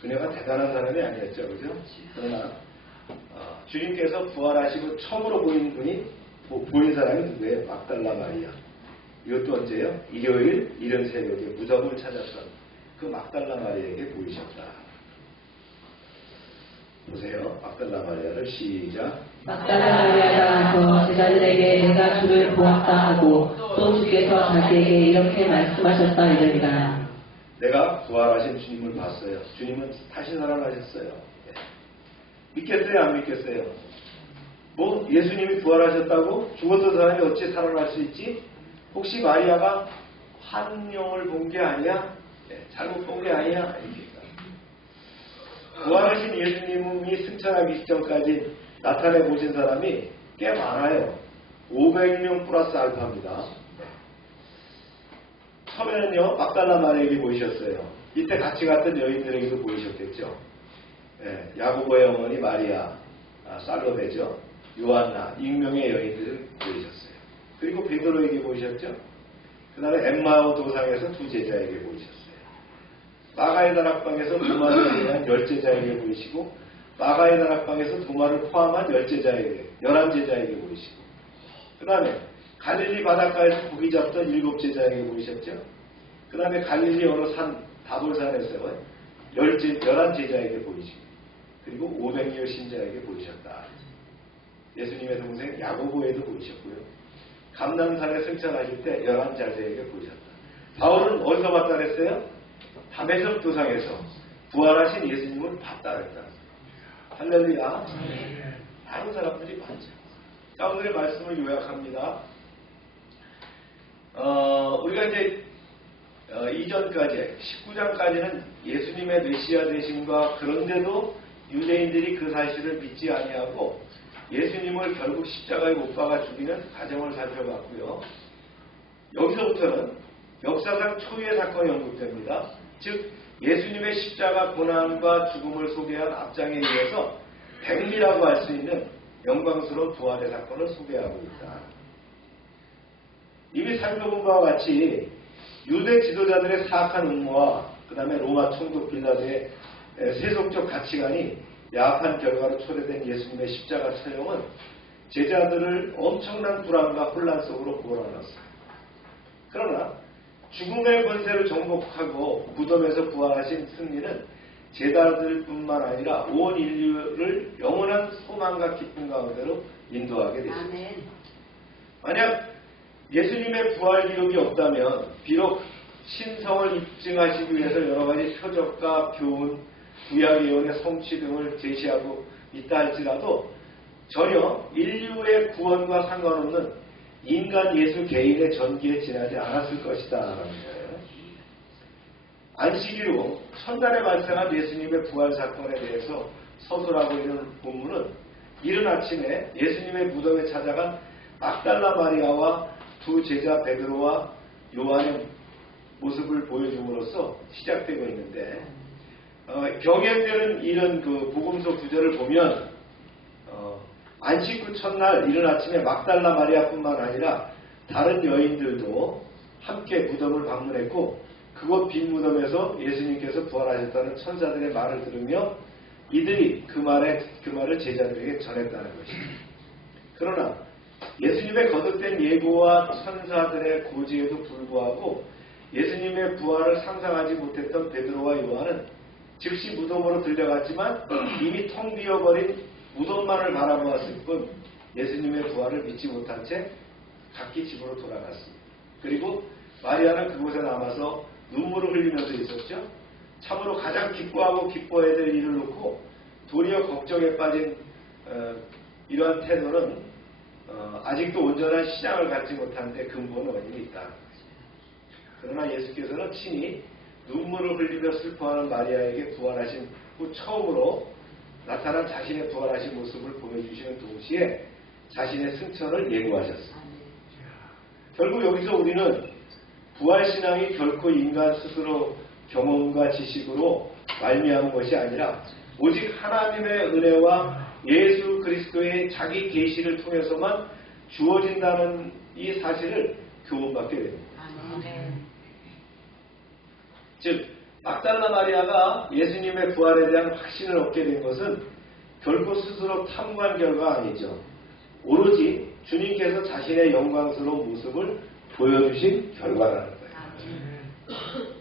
그녀가 대단한 사람이 아니었죠. 그죠? 그러나 주님께서 부활하시고 처음으로 보인 사람이 누구예요? 막달라 마리아. 이것도 언제요? 일요일 이른 새벽에 무덤을 찾았던 그 막달라 마리아에게 보이셨다. 보세요. 막달라 마리아를 시작. 막달라 마리아가 가서 제자들에게 내가 주를 보았다 하고 또 주께서 자기에게 이렇게 말씀하셨다 이르니라. 내가 부활하신 주님을 봤어요. 주님은 다시 살아나셨어요. 믿겠어요? 안 믿겠어요? 뭐 예수님이 부활하셨다고 죽었던 사람이 어찌 살아날 수 있지? 혹시 마리아가 환영을 본 게 아니야? 잘못 본 게 아니야? 이렇게. 부활하신 예수님이 승천하기 직전까지 나타내 보신 사람이 꽤 많아요. 500명 플러스 알파입니다. 처음에는요, 막달라 마리아에게 보이셨어요. 이때 같이 갔던 여인들에게도 보이셨겠죠. 야고보의 어머니 마리아, 살로메죠. 요한나, 익명의 여인들을 보이셨어요. 그리고 베드로에게 보이셨죠. 그 다음에 엠마오 도상에서 두 제자에게 보이셨어요. 마가의 다락방에서 도마를 위한 10제자에게 보이시고 마가의 다락방에서 도마를 포함한 10제자에게 11제자에게 보이시고 그 다음에 갈릴리 바닷가에서 고기 잡던 7제자에게 보이셨죠. 그 다음에 갈릴리 어느 산 다볼산에서 11제자에게 보이시고 그리고 500여 신자에게 보이셨다. 예수님의 동생 야고보에도 보이셨고요. 감난산에 승천하실 때 11자제에게 보이셨다. 바울은 어디서 봤다 그랬어요? 다메섹 도상에서 부활하신 예수님을 봤다 그랬다. 할렐루야. 다른 사람들이 봤죠. 자, 오늘의 말씀을 요약합니다. 우리가 이제 이전까지 19장까지는 예수님의 메시아 되심과 그런데도 유대인들이 그 사실을 믿지 아니하고 예수님을 결국 십자가에 못 박아 죽이는 과정을 살펴봤고요. 여기서부터는 역사상 초유의 사건이 언급됩니다. 즉 예수님의 십자가 고난과 죽음을 소개한 앞장에 의해서 백미라고 할 수 있는 영광스러운 부활의 사건을 소개하고 있다. 이미 살펴본 바와 같이 유대 지도자들의 사악한 음모와 그 다음에 로마 총독 빌라도의 세속적 가치관이 야합한 결과로 초래된 예수님의 십자가 처형은 제자들을 엄청난 불안과 혼란 속으로 몰아넣었습니다. 그러나 죽음의 권세를 정복하고 무덤에서 부활하신 승리는 제자들뿐만 아니라 온 인류를 영원한 소망과 기쁨 가운데로 인도하게 됐습니다. 만약 예수님의 부활 기록이 없다면 비록 신성을 입증하시기 위해서 여러 가지 표적과 교훈, 구약 예언의 성취 등을 제시하고 있다 할지라도 전혀 인류의 구원과 상관없는 인간 예수 개인의 전기에 지나지 않았을 것이다 라는 거예요. 안식일로 첫날에 발생한 예수님의 부활 사건에 대해서 서술하고 있는 본문은 이른 아침에 예수님의 무덤에 찾아간 막달라 마리아와 두 제자 베드로와 요한의 모습을 보여줌으로써 시작되고 있는데 경연되는 이런 그 복음서 구절을 보면 안식 후 첫날 이른 아침에 막달라 마리아뿐만 아니라 다른 여인들도 함께 무덤을 방문했고 그곳 빈 무덤에서 예수님께서 부활하셨다는 천사들의 말을 들으며 이들이 그 말을 제자들에게 전했다는 것입니다. 그러나 예수님의 거듭된 예고와 천사들의 고지에도 불구하고 예수님의 부활을 상상하지 못했던 베드로와 요한은 즉시 무덤으로 들려갔지만 이미 텅 비어버린 무덤만을 바라보았을 뿐 예수님의 부활을 믿지 못한 채 각기 집으로 돌아갔습니다. 그리고 마리아는 그곳에 남아서 눈물을 흘리면서 있었죠. 참으로 가장 기뻐하고 기뻐해야 될 일을 놓고 도리어 걱정에 빠진 이러한 태도는 아직도 온전한 신앙을 갖지 못한 데 근본 원인이 있다. 그러나 예수께서는 친히 눈물을 흘리며 슬퍼하는 마리아에게 부활하신 후 처음으로 나타난 자신의 부활하신 모습을 보여주시는 동시에 자신의 승천을 예고하셨습니다. 결국 여기서 우리는 부활신앙이 결코 인간 스스로 경험과 지식으로 말미암은 것이 아니라 오직 하나님의 은혜와 예수 그리스도의 자기 계시를 통해서만 주어진다는 이 사실을 교훈받게 됩니다. 즉 막달라 마리아가 예수님의 부활에 대한 확신을 얻게 된 것은 결코 스스로 탐구한 결과가 아니죠. 오로지 주님께서 자신의 영광스러운 모습을 보여주신 결과라는 거예요.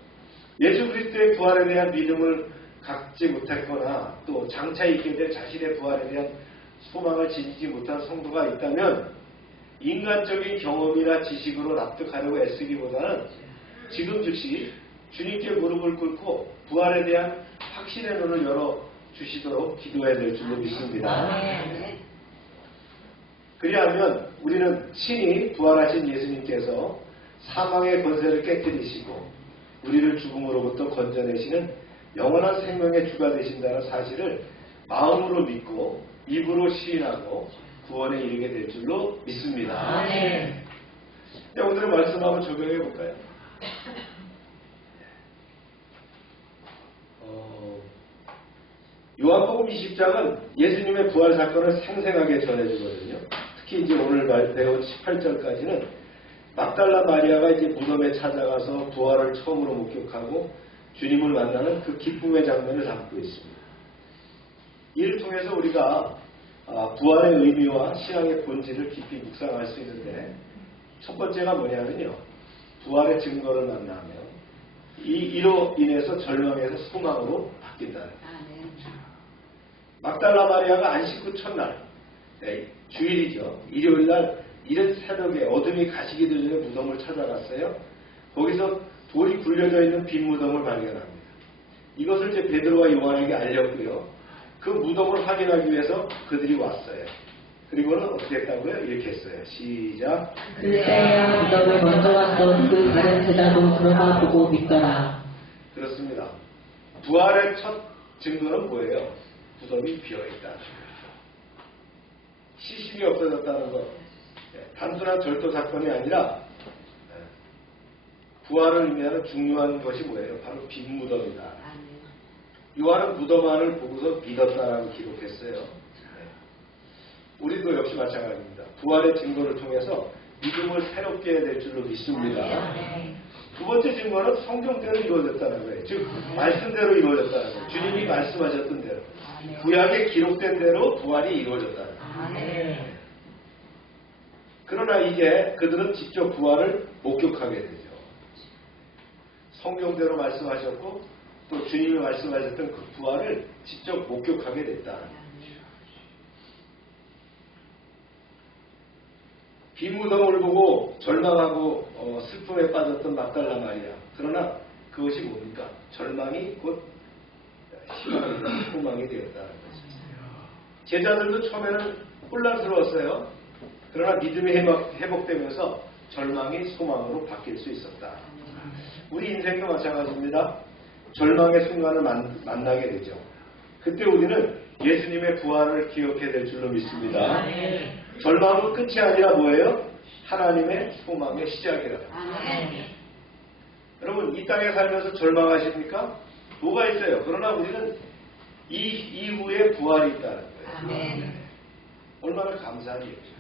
예수 그리스도의 부활에 대한 믿음을 갖지 못했거나 또 장차 있게 될 자신의 부활에 대한 소망을 지니지 못한 성도가 있다면 인간적인 경험이나 지식으로 납득하려고 애쓰기보다는 지금 즉시 주님께 무릎을 꿇고 부활에 대한 확신의 눈을 열어주시도록 기도해야 될 줄로 믿습니다. 그리하면 우리는 친히 부활하신 예수님께서 사망의 권세를 깨뜨리시고 우리를 죽음으로부터 건져내시는 영원한 생명의 주가 되신다는 사실을 마음으로 믿고 입으로 시인하고 구원에 이르게 될 줄로 믿습니다. 오늘의 말씀 한번 적용해 볼까요? 요한복음 20장은 예수님의 부활 사건을 생생하게 전해주거든요. 특히 이제 오늘 배운 18절까지는 막달라 마리아가 이제 무덤에 찾아가서 부활을 처음으로 목격하고 주님을 만나는 그 기쁨의 장면을 담고 있습니다. 이를 통해서 우리가 부활의 의미와 신앙의 본질을 깊이 묵상할 수 있는데 첫 번째가 뭐냐면요. 부활의 증거를 만나면 이로 인해서 절망에서 소망으로 바뀐다는 거예요. 막달라 마리아가 안식 후 첫날 주일이죠. 일요일날 이른 새벽에 어둠이 가시기 전에 무덤을 찾아갔어요. 거기서 돌이 굴려져 있는 빈 무덤을 발견합니다. 이것을 이제 베드로와 요한에게 알렸고요. 그 무덤을 확인하기 위해서 그들이 왔어요. 그리고는 어떻게 했다고요? 이렇게 했어요. 시작. 그때야 무덤을 먼저 갔던 그 다른 제자도 그러나 보고 믿더라. 그렇습니다. 부활의 첫 증거는 뭐예요? 무덤이 비어있다는 거죠. 시신이 없어졌다는 것. 단순한 절도 사건이 아니라 부활을 의미하는 중요한 것이 뭐예요? 바로 빈 무덤이다. 요한은 무덤 안을 보고서 믿었다라고 기록했어요. 우리도 역시 마찬가지입니다. 부활의 증거를 통해서 믿음을 새롭게 해야 될 줄로 믿습니다. 두 번째 증거는 성경대로 이루어졌다는 거예요. 즉 말씀대로 이루어졌다는 거예요. 주님이 말씀하셨던 대로 구약에 기록된 대로 부활이 이루어졌다는 거예요. 그러나 이제 그들은 직접 부활을 목격하게 되죠. 성경대로 말씀하셨고 또 주님이 말씀하셨던 그 부활을 직접 목격하게 됐다는 거예요. 빈 무덤을 보고 절망하고 슬픔에 빠졌던 막달라 마리아. 그러나 그것이 뭡니까? 절망이 곧 희망이, 소망이 되었다는 거죠. 제자들도 처음에는 혼란스러웠어요. 그러나 믿음이 회복되면서 절망이 소망으로 바뀔 수 있었다. 우리 인생도 마찬가지입니다. 절망의 순간을 만나게 되죠. 그때 우리는 예수님의 부활을 기억해야 될 줄로 믿습니다. 절망은 끝이 아니라 뭐예요? 하나님의 소망의 시작이라. 여러분 이 땅에 살면서 절망하십니까? 뭐가 있어요? 그러나 우리는 이 이후에 부활이 있다는 거예요. 얼마나 감사한 일이죠.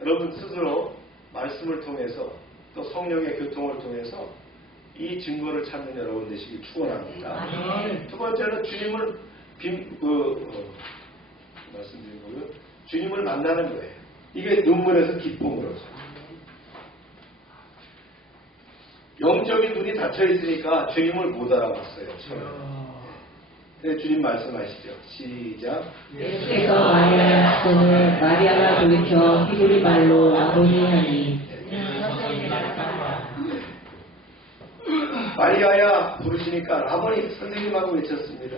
여러분 스스로 말씀을 통해서 또 성령의 교통을 통해서 이 증거를 찾는 여러분 되시길 축원합니다. 두 번째는 주님을 말씀드린 거고요. 주님을 만나는 거예요. 이게 눈물에서 기쁨으로서. 영적인 눈이 닫혀 있으니까 주님을 못 알아봤어요. 처음에. 주님 말씀하시죠. 시작. 예수께서 마리아의 손을 마리아가 돌이켜 히브리 말로 아보니 하니 마리아야 부르시니까 라보니 선생님하고 외쳤습니다.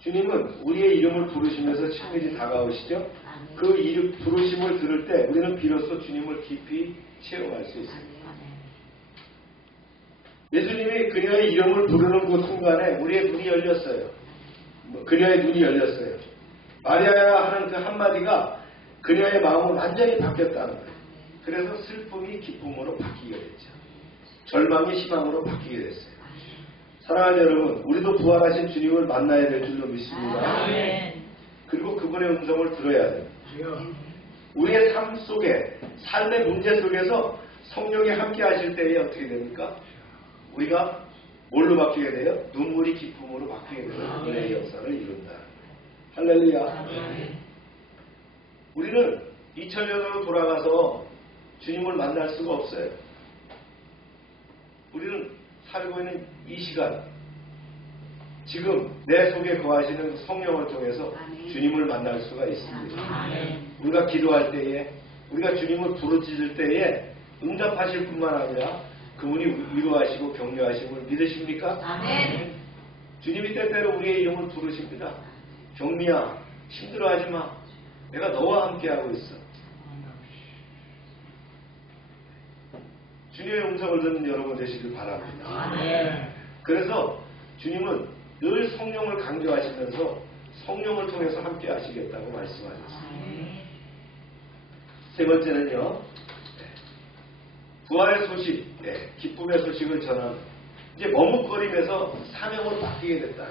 주님은 우리의 이름을 부르시면서 친밀히 다가오시죠. 그 이름 부르심을 들을 때 우리는 비로소 주님을 깊이 체험할 수 있습니다. 예수님이 그녀의 이름을 부르는 그 순간에 우리의 눈이 열렸어요. 그녀의 눈이 열렸어요. 마리아야 하는 그 한마디가 그녀의 마음은 완전히 바뀌었다는 거예요. 그래서 슬픔이 기쁨으로 바뀌게 됐죠. 절망이 희망으로 바뀌게 됐어요. 사랑하는 여러분, 우리도 부활하신 주님을 만나야 될 줄로 믿습니다. 그리고 그분의 음성을 들어야 돼요. 우리의 삶 속에, 삶의 문제 속에서 성령이 함께 하실 때에 어떻게 됩니까? 우리가 뭘로 바뀌게 돼요? 눈물이 기쁨으로 바뀌게 되는 은혜의 역사를 이룬다. 할렐루야. 우리는 2000년으로 돌아가서 주님을 만날 수가 없어요. 우리는 살고 있는 이 시간, 지금 내 속에 거하시는 성령을 통해서 주님을 만날 수가 있습니다. 우리가 기도할 때에, 우리가 주님을 부르짖을 때에 응답하실 뿐만 아니라 그분이 위로하시고 격려하심을 믿으십니까? 주님이 때때로 우리의 이름을 부르십니다. 경미야, 힘들어하지 마. 내가 너와 함께하고 있어. 주님의 음성을 듣는 여러분 되시길 바랍니다. 그래서 주님은 늘 성령을 강조하시면서 성령을 통해서 함께 하시겠다고 말씀하셨습니다. 세 번째는요, 부활의 소식, 기쁨의 소식을 전하는, 이제 머뭇거림에서 사명으로 바뀌게 됐다.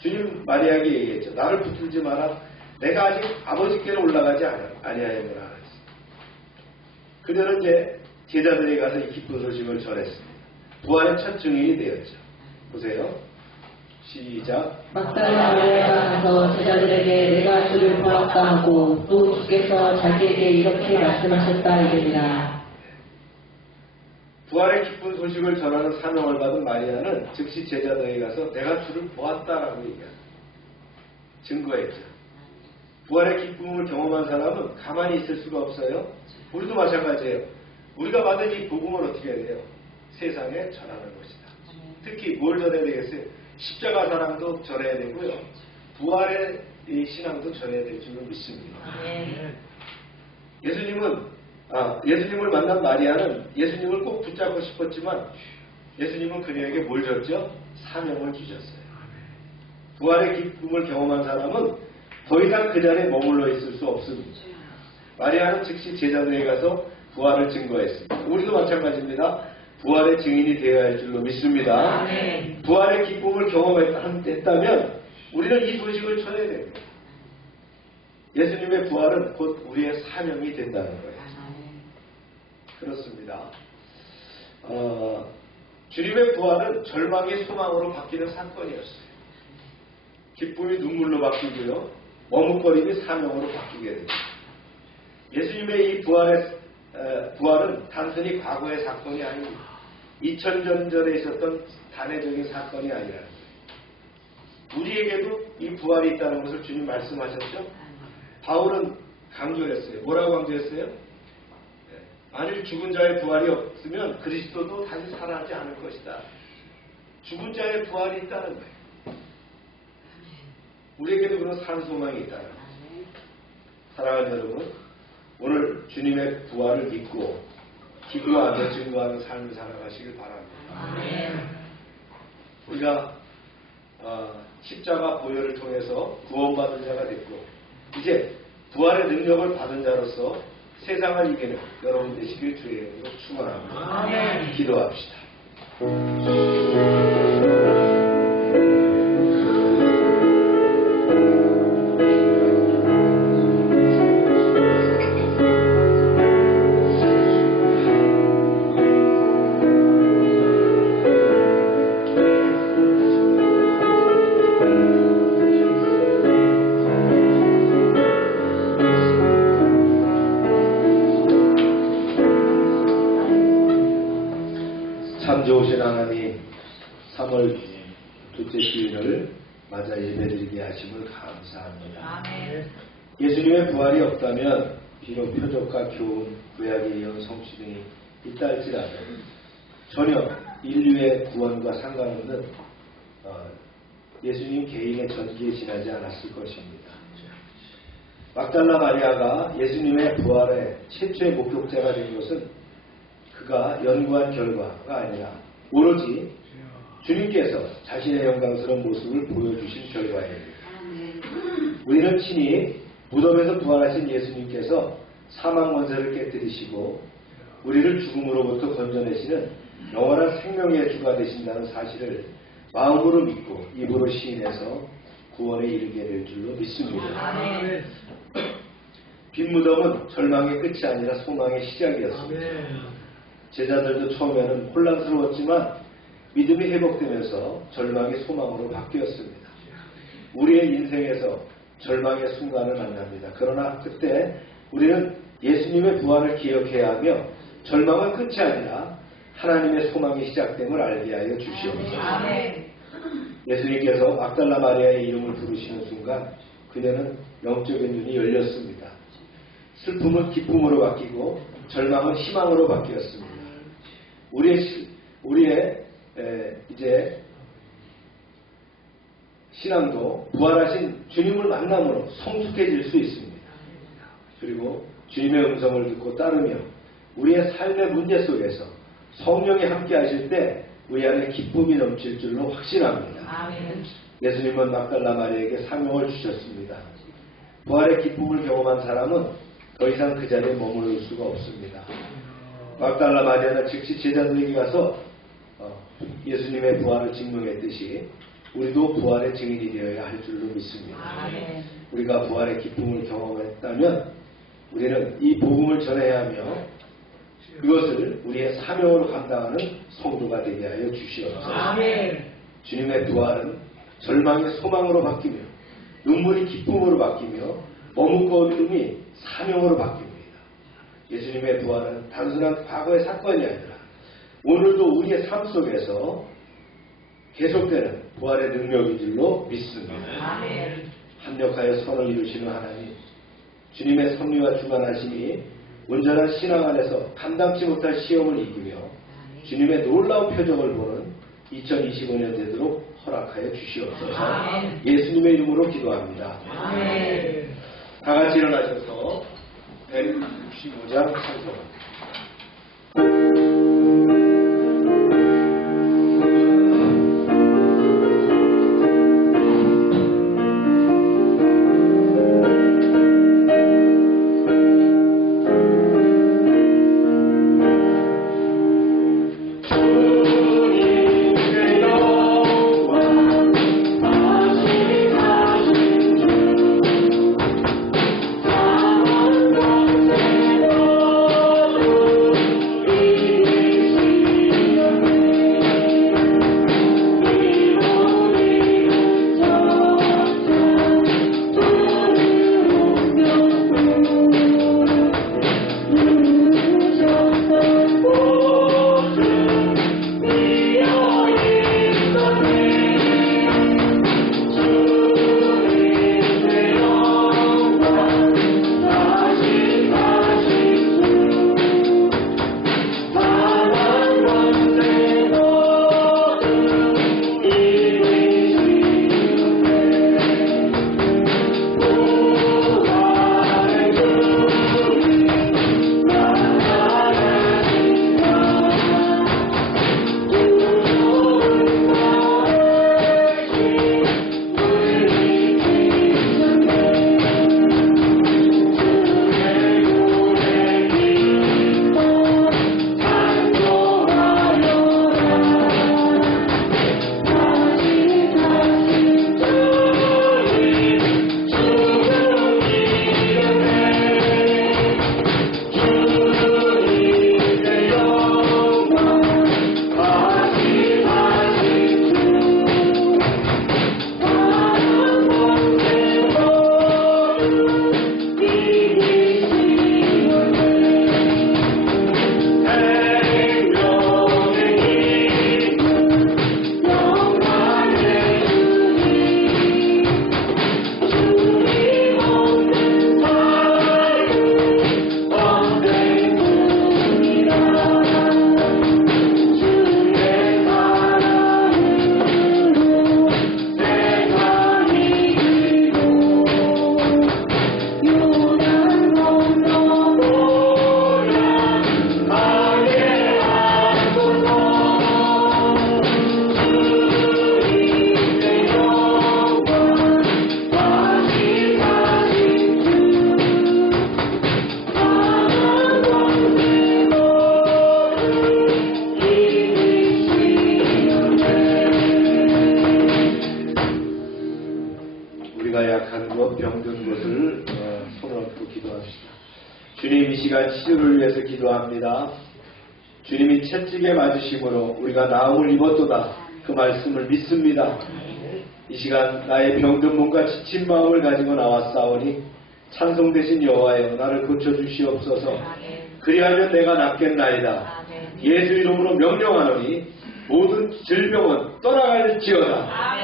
주님 마리아에게 얘기했죠. 나를 붙들지 마라. 내가 아직 아버지께로 올라가지 아니하였노라. 그들은 이제 제자들에게 가서 이 기쁜 소식을 전했습니다. 부활의 첫 증인이 되었죠. 보세요. 시작. 막달라 마리아가 가서 제자들에게 내가 주를 보았다 하고 또 주께서 자기에게 이렇게 말씀하셨다 이르니라. 부활의 기쁜 소식을 전하는 사명을 받은 마리아는 즉시 제자들에게 가서 내가 주를 보았다라고 얘기합니다. 증거했죠. 부활의 기쁨을 경험한 사람은 가만히 있을 수가 없어요. 우리도 마찬가지예요. 우리가 받은 이 복음을 어떻게 해야 돼요? 세상에 전하는 것이다. 특히 뭘 전해야 되겠어요? 십자가 사랑도 전해야 되고요. 부활의 이 신앙도 전해야 될 줄로 믿습니다. 예수님을 만난 마리아는 예수님을 꼭 붙잡고 싶었지만 예수님은 그녀에게 뭘 줬죠? 사명을 주셨어요. 부활의 기쁨을 경험한 사람은 더 이상 그 자리에 머물러 있을 수 없습니다. 마리아는 즉시 제자들에게 가서 부활을 증거했습니다. 우리도 마찬가지입니다. 부활의 증인이 되어야 할 줄로 믿습니다. 아멘. 부활의 기쁨을 경험했다면 우리는 이 소식을 전해야 됩니다. 예수님의 부활은 곧 우리의 사명이 된다는 거예요. 그렇습니다. 주님의 부활은 절망이 소망으로 바뀌는 사건이었어요. 기쁨이 눈물로 바뀌고요. 머뭇거림이 사명으로 바뀌게 됩니다. 예수님의 이 부활은 단순히 과거의 사건이 아닙니다. 2000년 전에 있었던 단회적인 사건이 아니라는 거예요. 우리에게도 이 부활이 있다는 것을 주님 말씀하셨죠? 바울은 강조했어요. 뭐라고 강조했어요? 만일 죽은 자의 부활이 없으면 그리스도도 다시 살아나지 않을 것이다. 죽은 자의 부활이 있다는 거예요. 우리에게도 그런 산 소망이 있다는 거예요. 사랑하는 여러분, 오늘 주님의 부활을 믿고 기도하며 증거하는 삶을 살아가시길 바랍니다. 우리가 십자가 보혈을 통해서 구원받은 자가 됐고 이제 부활의 능력을 받은 자로서 세상을 이기는 여러분 되시길 주의 이름으로 축원합니다. 기도합시다. 참 좋으신 하나님, 3월 둘째 주일을 맞아 예배드리게 하심을 감사합니다. 예수님의 부활이 없다면 비록 표적과 교훈, 구약의 예언, 성취 등이 있다 할지라도 전혀 인류의 구원과 상관없는 예수님 개인의 전기에 지나지 않았을 것입니다. 막달라 마리아가 예수님의 부활의 최초의 목격자가 된 것은 그가 연구한 결과가 아니라 오로지 주님께서 자신의 영광스러운 모습을 보여주신 결과입니다. 우리는 친히 무덤에서 부활하신 예수님께서 사망 권세를 깨뜨리시고 우리를 죽음으로부터 건져내시는 영원한 생명의 주가 되신다는 사실을 마음으로 믿고 입으로 시인해서 구원에 이르게 될 줄로 믿습니다. 빈 무덤은 절망의 끝이 아니라 소망의 시작이었습니다. 제자들도 처음에는 혼란스러웠지만 믿음이 회복되면서 절망이 소망으로 바뀌었습니다. 우리의 인생에서 절망의 순간을 만납니다. 그러나 그때 우리는 예수님의 부활을 기억해야 하며 절망은 끝이 아니라 하나님의 소망이 시작됨을 알게 하여 주시옵소서. 예수님께서 막달라 마리아의 이름을 부르시는 순간 그녀는 영적인 눈이 열렸습니다. 슬픔은 기쁨으로 바뀌고 절망은 희망으로 바뀌었습니다. 우리의 이제 신앙도 부활하신 주님을 만남으로 성숙해질 수 있습니다. 그리고 주님의 음성을 듣고 따르며 우리의 삶의 문제 속에서 성령이 함께 하실 때 우리 안에 기쁨이 넘칠 줄로 확신합니다. 예수님은 막달라 마리아에게 사명을 주셨습니다. 부활의 기쁨을 경험한 사람은 더 이상 그 자리에 머무를 수가 없습니다. 막달라 마리아는 즉시 제자들에게 가서 예수님의 부활을 증명했듯이 우리도 부활의 증인이 되어야 할 줄로 믿습니다. 우리가 부활의 기쁨을 경험했다면 우리는 이 복음을 전해야 하며 그것을 우리의 사명으로 감당하는 성도가 되게 하여 주시옵소서. 주님의 부활은 절망의 소망으로 바뀌며 눈물이 기쁨으로 바뀌며 머뭇거림이 사명으로 바뀝니다. 예수님의 부활은 단순한 과거의 사건이 아니라 오늘도 우리의 삶 속에서 계속되는 부활의 능력인 줄로 믿습니다. 합력하여 선을 이루시는 하나님, 주님의 섭리와 주관하심이 온전한 신앙 안에서 감당치 못할 시험을 이기며 주님의 놀라운 표적을 보는 2025년 되도록 허락하여 주시옵소서. 예수님의 이름으로 기도합니다. 다 같이 일어나셔서 165장 찬송합니다. 주님, 이 시간 치료를 위해서 기도합니다. 주님이 채찍에 맞으심으로 우리가 나음을 입었도다. 그 말씀을 믿습니다. 이 시간 나의 병든 몸과 지친 마음을 가지고 나왔사오니 찬송 대신 여호와여 나를 고쳐주시옵소서. 그리하면 내가 낫겠나이다. 예수 이름으로 명령하노니 모든 질병은 떠나갈지어다.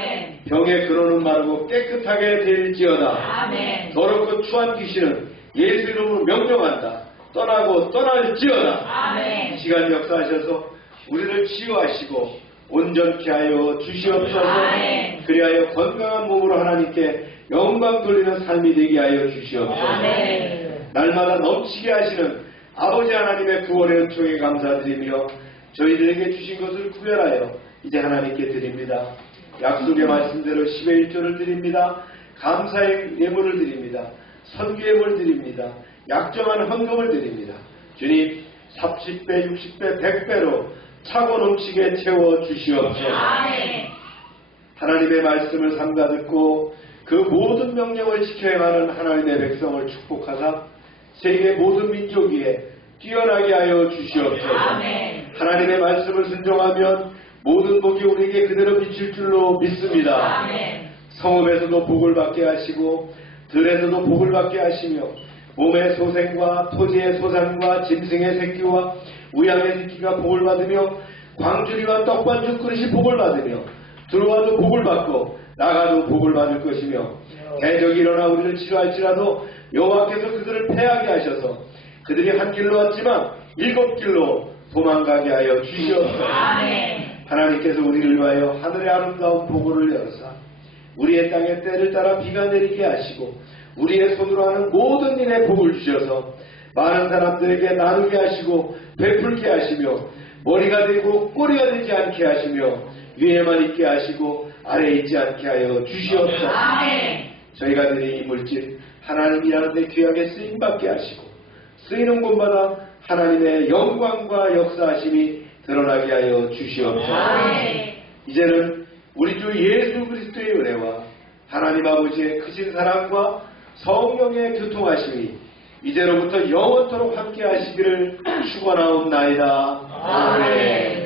병의 근원은 마르고 깨끗하게 될지어다. 더럽고 추한 귀신은 예수 이름으로 명령한다. 떠나고 떠날지어다. 아멘. 이 시간 역사하셔서 우리를 치유하시고 온전케 하여 주시옵소서. 아멘. 그리하여 건강한 몸으로 하나님께 영광 돌리는 삶이 되게 하여 주시옵소서. 아멘. 날마다 넘치게 하시는 아버지 하나님의 구원의 은총에 감사드리며 저희들에게 주신 것을 구별하여 이제 하나님께 드립니다. 약속의 말씀대로 10의 1조를 드립니다. 감사의 예물을 드립니다. 선교 예물을 드립니다. 약정한 헌금을 드립니다. 주님 30배, 60배, 100배로 차고 넘치게 채워주시옵소서. 아멘. 하나님의 말씀을 삼가 듣고 그 모든 명령을 지켜 행하는 하나님의 백성을 축복하사 세계 모든 민족 위에 뛰어나게 하여 주시옵소서. 아멘. 하나님의 말씀을 순종하면 모든 복이 우리에게 그대로 비칠 줄로 믿습니다. 아멘. 성읍에서도 복을 받게 하시고 들에서도 복을 받게 하시며 몸의 소생과 토지의 소산과 짐승의 새끼와 우양의 새끼가 복을 받으며 광주리와 떡반죽 그릇이 복을 받으며 들어와도 복을 받고 나가도 복을 받을 것이며 대적이 일어나 우리를 치료할지라도 여호와께서 그들을 패하게 하셔서 그들이 한 길로 왔지만 7길로 도망가게 하여 주시옵소서. 아멘. 하나님께서 우리를 위하여 하늘의 아름다운 보고를 열어사 우리의 땅에 때를 따라 비가 내리게 하시고 우리의 손으로 하는 모든 일에 복을 주셔서 많은 사람들에게 나누게 하시고 베풀게 하시며 머리가 되고 꼬리가 되지 않게 하시며 위에만 있게 하시고 아래에 있지 않게 하여 주시옵소서. 아멘. 저희가 드린 이 물질 하나님 일하는데 귀하게 쓰임받게 하시고 쓰이는 곳마다 하나님의 영광과 역사하심이 드러나게 하여 주시옵소서. 아멘. 이제는 우리 주 예수 그리스도의 은혜와 하나님 아버지의 크신 사랑과 성령의 교통하심이 이제로부터 영원토록 함께 하시기를 축원하옵나이다. 아멘.